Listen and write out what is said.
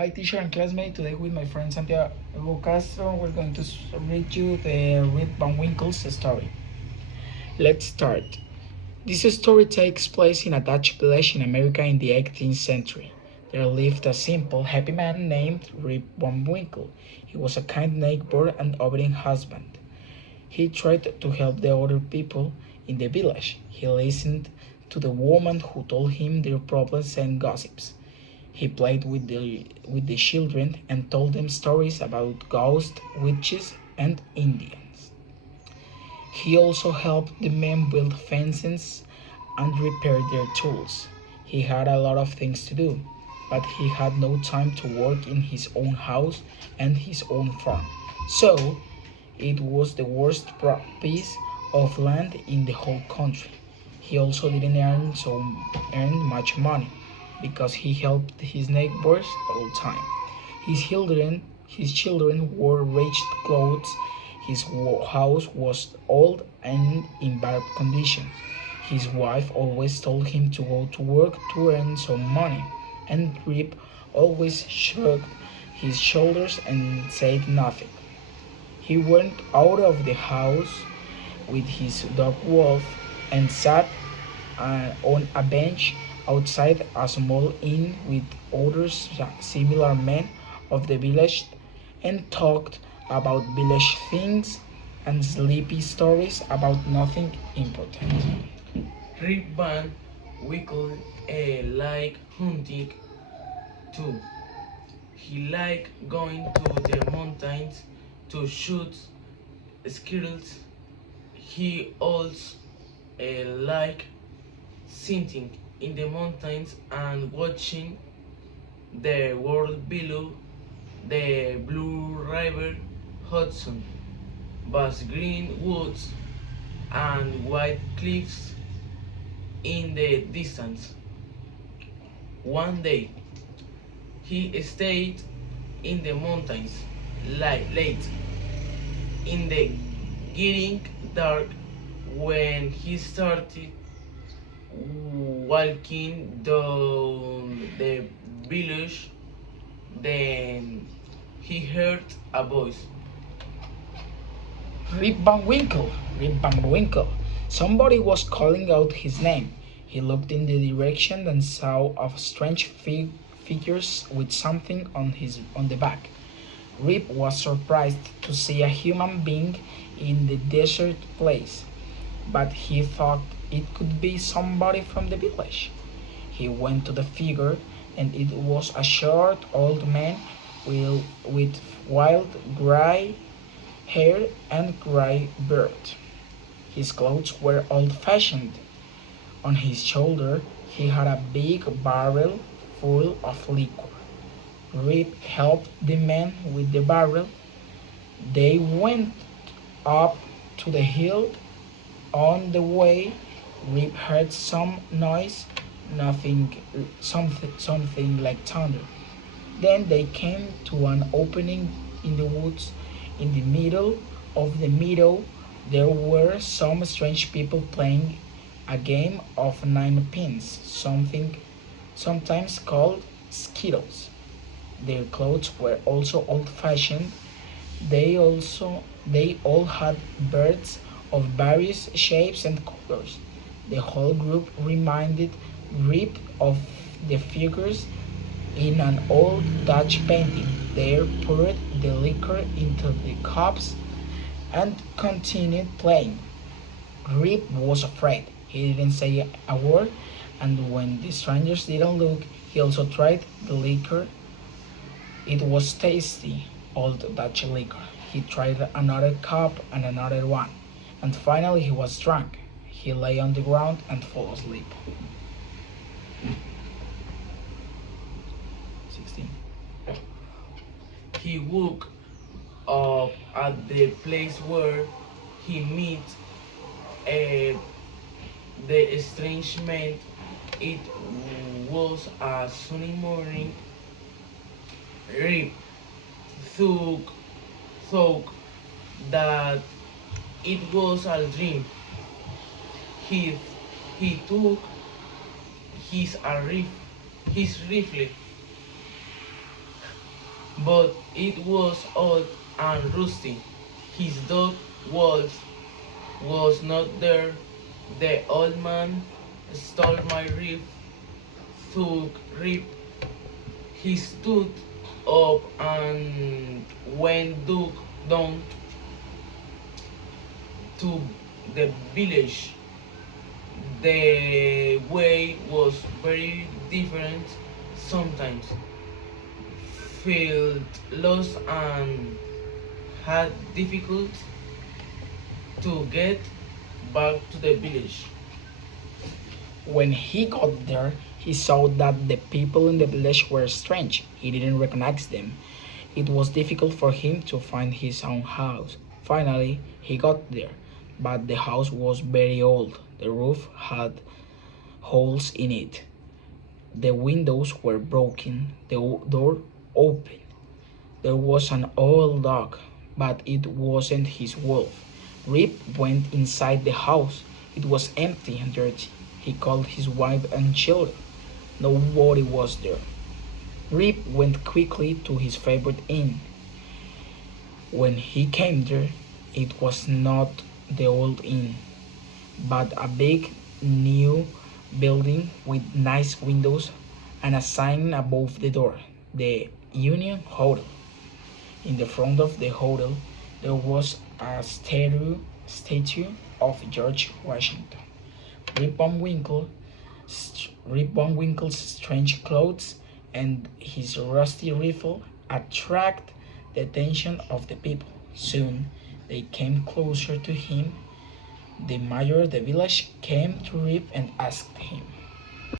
Hi teacher and classmate, today with my friend Santiago Castro we're going to read you the Rip Van Winkle's story. Let's start. This story takes place in a Dutch village in America in the 18th century. There lived a simple, happy man named Rip Van Winkle. He was a kind neighbor and obedient husband. He tried to help the other people in the village. He listened to the women who told him their problems and gossips. He played with the children and told them stories about ghosts, witches, and Indians. He also helped the men build fences and repair their tools. He had a lot of things to do, but he had no time to work in his own house and his own farm. So, it was the worst piece of land in the whole country. He also didn't earn much money because he helped his neighbors all the time. His children wore ragged clothes. His house was old and in bad condition. His wife always told him to go to work to earn some money, and Rip always shrugged his shoulders and said nothing. He went out of the house with his dog Wolf and sat on a bench outside a small inn with other similar men of the village and talked about village things and sleepy stories about nothing important. Rip Van Winkle liked hunting too. He liked going to the mountains to shoot squirrels. He also liked sitting in the mountains and watching the world below, the Blue River, Hudson, vast green woods, and white cliffs in the distance. One day, he stayed in the mountains late in the getting dark when he started walking down the village. Then he heard a voice. Rip Van Winkle! Rip Van Winkle! Somebody was calling out his name. He looked in the direction and saw a strange figures with something on the back. Rip was surprised to see a human being in the desert place, but he thought it could be somebody from the village. He went to the figure, and it was a short old man with wild gray hair and gray beard. His clothes were old-fashioned. On his shoulder he had a big barrel full of liquor. Rip helped the man with the barrel. They went up to the hill. On the way, Rip heard some noise, something like thunder. Then they came to an opening in the woods. In the middle of the meadow, there were some strange people playing a game of nine pins, sometimes called skittles. Their clothes were also old-fashioned. They all had birds of various shapes and colors. The whole group reminded Rip of the figures in an old Dutch painting. They poured the liquor into the cups and continued playing. Rip was afraid. He didn't say a word, and when the strangers didn't look, he also tried the liquor. It was tasty, old Dutch liquor. He tried another cup and another one, and finally he was drunk. He lay on the ground and fell asleep. 16. He woke up at the place where he met uh, the strange man. It was a sunny morning. Rip thought, thought that it was a dream. He, he took his, his rifle but it was old and rusty. His dog was not there. The old man stole my rib, took rib. He stood up and went down to the village. The way was very different. Sometimes felt lost and had difficult to get back to the village. When he got there, he saw that the people in the village were strange. He didn't recognize them. It was difficult for him to find his own house. Finally, he got there, but the house was very old. The roof had holes in it. The windows were broken, the door open. There was an old dog, but it wasn't his wolf. Rip went inside the house. It was empty and dirty. He called his wife and children. Nobody was there. Rip went quickly to his favorite inn. When he came there, it was not the old inn, but a big new building with nice windows and a sign above the door, the Union Hotel. In the front of the hotel, there was a statue of George Washington. Rip Van Winkle, Rip Van Winkle's strange clothes and his rusty rifle attract the attention of the people. Soon they came closer to him. The mayor of the village came to Rip and asked him,